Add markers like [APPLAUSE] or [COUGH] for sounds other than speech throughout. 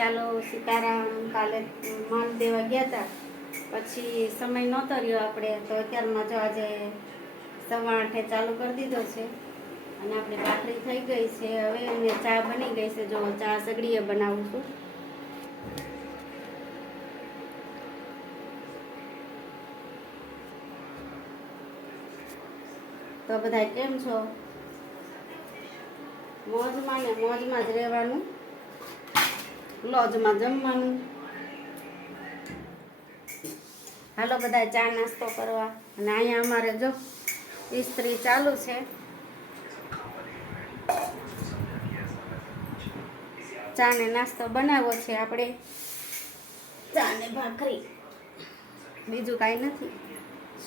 ચાલો સીતારામ કાલે માલ દેવા ગયા હતા પછી સમય નહોતો રહ્યો આપણે, તો અત્યારમાં જો આજે સવા આઠે ચાલુ કરી દીધો છે. અને આપણી ભાખરી થઈ ગઈ છે હવે એને ચા બની ગઈ છે. જો ચા સગડીએ બનાવું છું. તો બધા કેમ છો? મોજમાં ને મોજમાં જ રહેવાનું. લોજમાં જમવાનું. હાલો બધા ચા નાસ્તો કરવા. અને અહીંયા અમારે જો ઇસ્ત્રી ચાલુ છે. ચા ને નાસ્તો બનાવ્યો છે આપણે. ચા ને ભાખરી. બીજું કાંઈ નથી.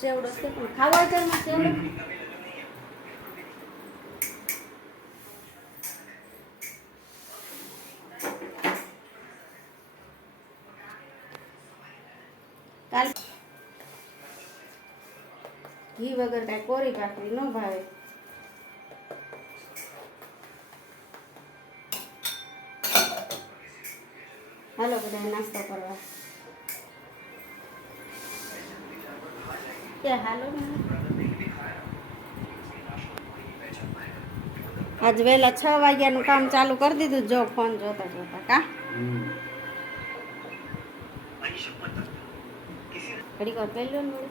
સેવડો છે પણ ખાવા ઘરમાં સેવડો કાલ ઘી વગર કાંઈ કોરી ભાખરી ન ભાવે. હાલો બધા નાસ્તો કરવા. કે હાલો ને. આજ વહેલા છ વાગ્યાનું કામ ચાલુ કરી દીધું, જો ફોન જોતા જોતા, કા? ઘડીક વાર પહેલો ને.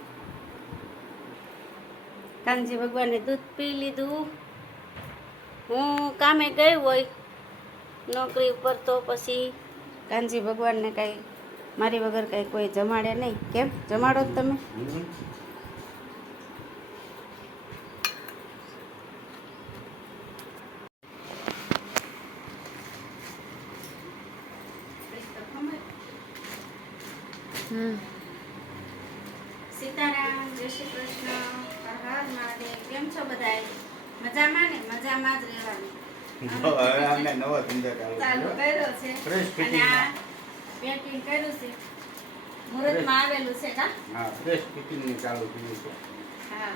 કાનજી ભગવાને દૂધ પી લીધું. હું કામે ગઈ હોય, નોકરી ઉપર તો પછી કાનજી ભગવાનને કાંઈ મારી વગર કાંઈ કોઈ જમાડે નહીં. કેમ? જમાડો તમે. હમ. સીતારામ જય શ્રી કૃષ્ણ હર મહાદેવ કેમ છો બધા મજામાં ને? મજામાં જ રહેવાનું. હવે નવો ધંધો ચાલુ ચાલુ કર્યો. કર્યો છે અને આ પેકિંગ કર્યું છે. મુહૂર્તમાં આવેલું છે કા? હા ફ્રેશ ફિટિંગનું ચાલુ થયું છે. હા.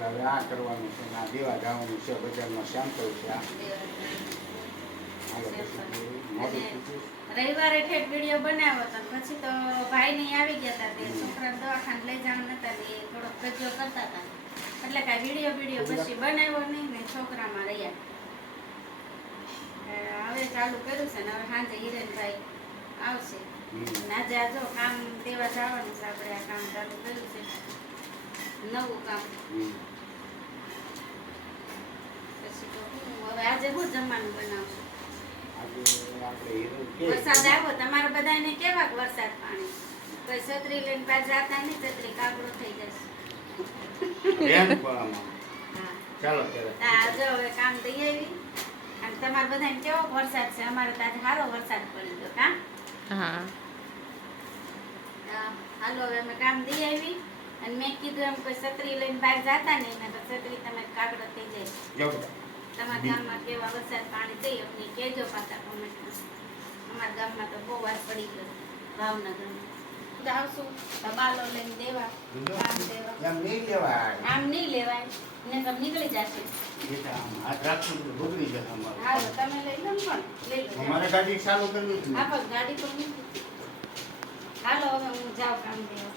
હવે આ કરવાનું છે આ દીવા જવાનું છે બજારમાં સેમ્પલ છે આ. હાલો પછી મોડું થયું. રવિવારે ઠેઠ વીડિયો બનાવ્યો હતો પછી તો ભાઈ નહીં આવી ગયા હતા તે છોકરા દવાખાને લઈ જવાનું કજ્જો કરતા હતા. એટલે કાંઈ વીડિયો વીડિયો પછી બનાવ્યો નહીં ને છોકરામાં રહ્યા. હવે ચાલુ કર્યું છે ને હવે સાંજે હિરેનભાઈ આવશે. આજે આ જો કામ દેવા જવાનું છે આપણે આ કામ ચાલુ કર્યું છે. નવું કામ. પછી તો હવે આજે હું જમવાનું બનાવશું વરસાદ આવ્યો તમારે બધાને કેવા વરસાદ પાણી? કોઈ છત્રી લઈને પાછળ જાતા નહીં છત્રી કાગડો થઈ જશે. [LAUGHS] ચાલો હવે કામ દઈ આવી. અને તમારા બધાને કેવો વરસાદ છે? અમારે તો આજે સારો વરસાદ પડી ગયો કા હા. હા, હાલો હવે અમે કામ દઈ આવી. અને મેં કીધું એમ કોઈ છત્રી લઈને બહાર જાતા નહીં ને તો છત્રી તમે કાગળ થઈ જાય. તમારા ગામમાં કેવા વરસાદ પાણી થઈ અમને કહેજો પાછા કોમેન્ટમાં અમારા ગામમાં તો બહુ વાર પડી ગયો ભાવનગરમાં. આવશું તો બાલો લઈને દેવા કામ દેવા. એમ નહીં લેવાય. આમ નહીં લેવાય ને તમે નીકળી જશે. હાથ રાખશું તો બગડી જશે અમારું. હાલો તમે લઈ લો પણ લઈ લો. અમારે ગાડી ચાલુ કરવી જ હા. પણ ગાડી તો હાલો હવે હું જાઉં કામ દેવા